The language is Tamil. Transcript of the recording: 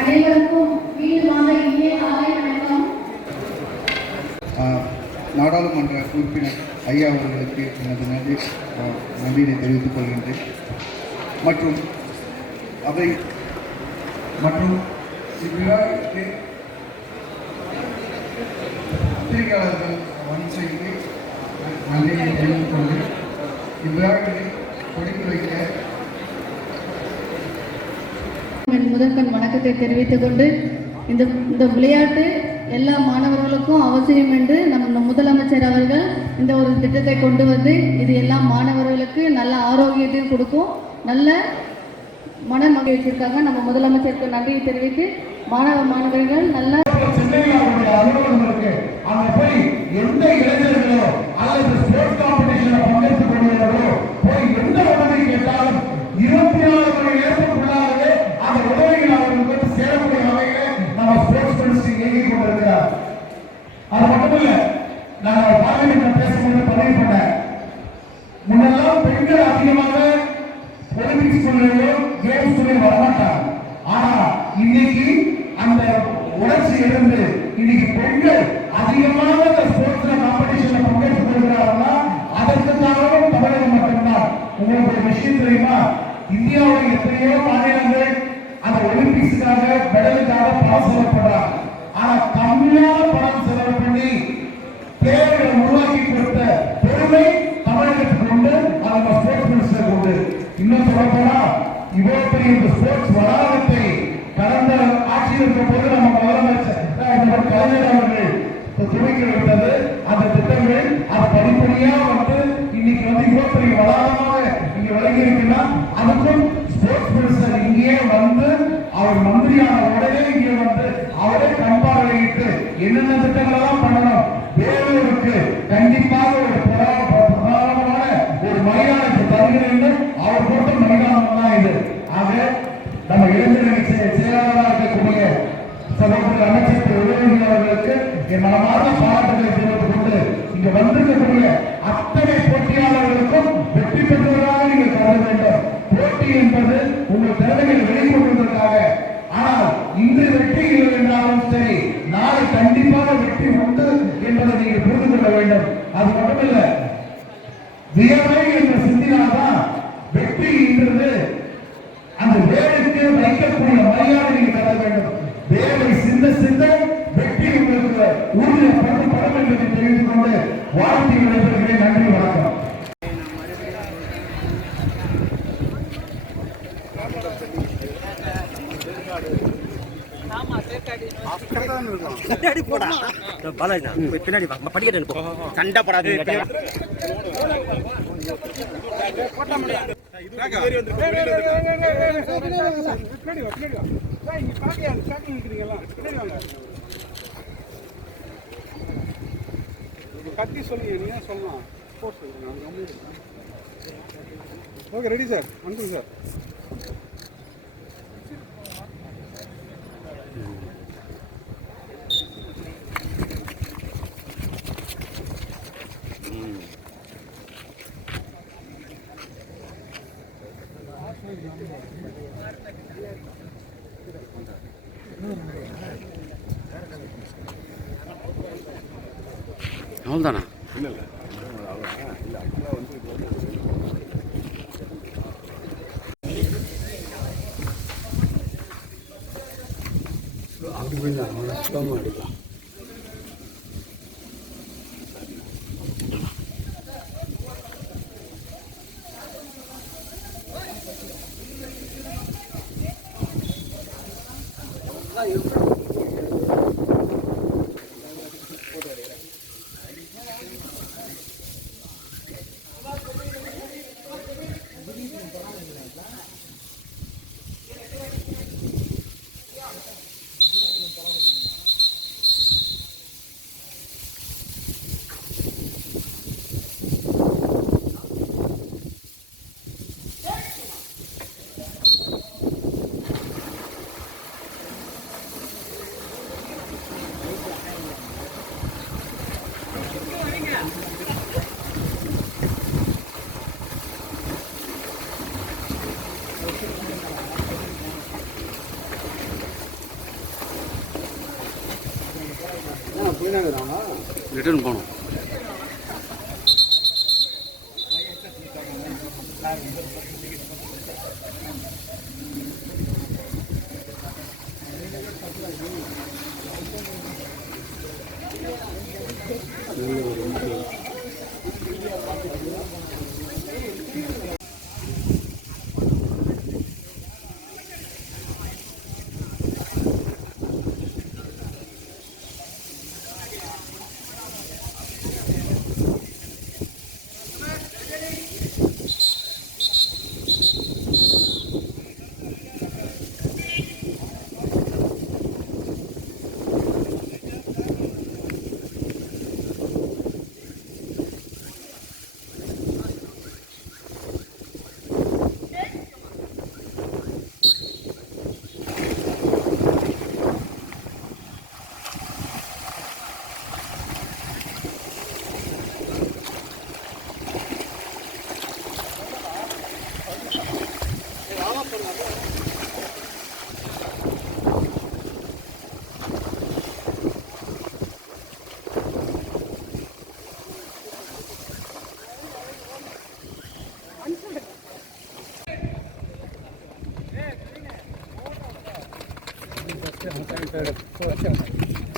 அனைவருக்கும் வீடு வாங்க இனிய காலை வணக்கம். நாடாளுமன்ற உறுப்பினர் ஐயா அவர்களுக்கு எனது நன்றியை தெரிவித்துக் கொள்கின்றேன். மற்றும் அவை மற்றும் இவ்விழாவிற்கு பத்திரிகையாளர்கள் செய்து நன்றியை தெரிவித்துக் கொண்டு இவ்விழாவினை தொடங்கி வைக்க முதற்கண் வணக்கத்தை தெரிவித்துக் கொண்டு இந்த விளையாட்டு எல்லா மாணவர்களுக்கும் அவசியம் என்று நம் முதலமைச்சர் அவர்கள் இந்த ஒரு திட்டத்தை கொண்டு வந்து இது எல்லா மாணவர்களுக்கு நல்ல ஆரோக்கியத்தையும் கொடுக்கும், நல்ல மன மகிழ்ச்சிக்காக நம்ம முதலமைச்சருக்கு நன்றியை தெரிவித்து மாணவர்கள் நல்ல எந்த இளைஞர்களோ அல்லது ஸ்போர்ட்ஸ் காம்படிஷன்ல பங்கேற்றுக் கொள்வதோ போய் எந்த உதவி கேட்டாலும் 24 மணி நேரத்துக்குள்ளாகவே அந்த உதவிகள் அவர்களுக்கு சேரக்கூடிய வகையில நம்ம ஸ்போர்ட்ஸ் மினிஸ்ட்ரி இயங்கிக் கொண்டிருக்கிறார். அது மட்டுமல்ல, நான் பார்லிமெண்ட்ல பேசும்போது பதிவு பண்ணேன், முன்னெல்லாம் பெண்கள் அதிகமாக ஒலிம்பிக்ஸ் துறையிலும் கேம்ஸ் துறையில் வரமாட்டாங்க. ஆனா இன்னைக்கு அந்த உணர்ச்சி இருந்து இன்னைக்கு பெண்கள் அதிகமாக ஸ்போர்ட்ஸ்ல காம்படிஷன்ல பங்கேற்றுக் கொள்கிறார்களா, அதற்கு காரணம் தமிழகம் மட்டும்தான். உங்களுக்கு ஒரு விஷயம் தெரியுமா, இந்தியாவுடைய எத்தனையோ மாநிலங்கள் அந்த ஒலிம்பிக்ஸுக்காக மெடலுக்காக பணம் செலவுப்படுறாங்க. ஆனா கம்மியான பணம் செலவு பண்ணி பிளேயர்களை உருவாக்கி கொடுத்த பெருமை தமிழகத்துக்கு உண்டு, அது ஸ்போர்ட்ஸ் மினிஸ்டருக்கு உண்டு. இன்னும் சொல்ல போனா இவ்வளவு பெரிய ஸ்போர்ட்ஸ் வளாகத்தை கடந்த ஆட்சியில் இருக்கும் போது நம்ம முதலமைச்சர் கலைஞர் அவர்கள் துவக்கி வைத்தது. அந்த திட்டங்கள் அது படிப்படியா வந்து இன்னைக்கு வந்து இவ்வளவு பெரிய வளாகமாக இங்க விளங்கி இருக்குன்னா அதுக்கும் ஸ்போர்ட்ஸ் மினிஸ்டர் இங்கே வந்து அவர் மந்திரியான உடனே இங்கே வந்து அவரே கண்பார்வையிட்டு என்னென்ன திட்டங்களெல்லாம் பண்ணணும், வேலூருக்கு கண்டிப்பாக ஒரு பிரதானமான ஒரு மைதானத்தை தருகிறேன் அவர் போட்ட மைதானம் தான் இது. ஆக நம்ம இளைஞரணி செயலாளராக இருக்கக்கூடிய சகோதரர் அமைச்சர் திரு உதயநிதி அவர்களுக்கு என் மனமார்ந்த பாராட்டுகளை தெரிவித்துக் கொண்டு இங்க வந்திருக்கக்கூடிய அத்தனை போட்டியாளர்களுக்கும் வெற்றி பெற்றவராக நீங்கள் கருத வேண்டும். போட்டி என்பது உங்கள் திறமைகளை வெளிக்கொள்வதற்காக. ஆனால் இன்று வெற்றி இல்லை என்றாலும் சரி, நாளை கண்டிப்பாக வெற்றி உண்டு என்பதை நீங்கள் புரிந்து கொள்ள வேண்டும். அது மட்டுமல்ல, வியர்வை என்று சிந்தினால்தான் வெற்றி என்றது அந்த வேலைக்கு வைக்கக்கூடிய மரியாதை நீங்கள் தர வேண்டும். வேலை சிந்த சிந்த வெற்றி உங்களுக்கு ஊதியப்பட்டு படம் என்பதை தெரிவித்துக் கொண்டு வாழ்த்தி விடைபெறுகிறேன். நன்றி, வணக்கம். பின்னாடி படிக்கட்டு சண்டை படாது. கத்தி சொல்லுங்க, நீங்க சொல்லலாம். ஓகே, ரெடி சார், வந்துருங்க சார். அவ்வளோதானா? இல்லை அப்படி சுத்தமாக அடிக்கலாம். ரிட்டர்ன் போகணும். Gracias.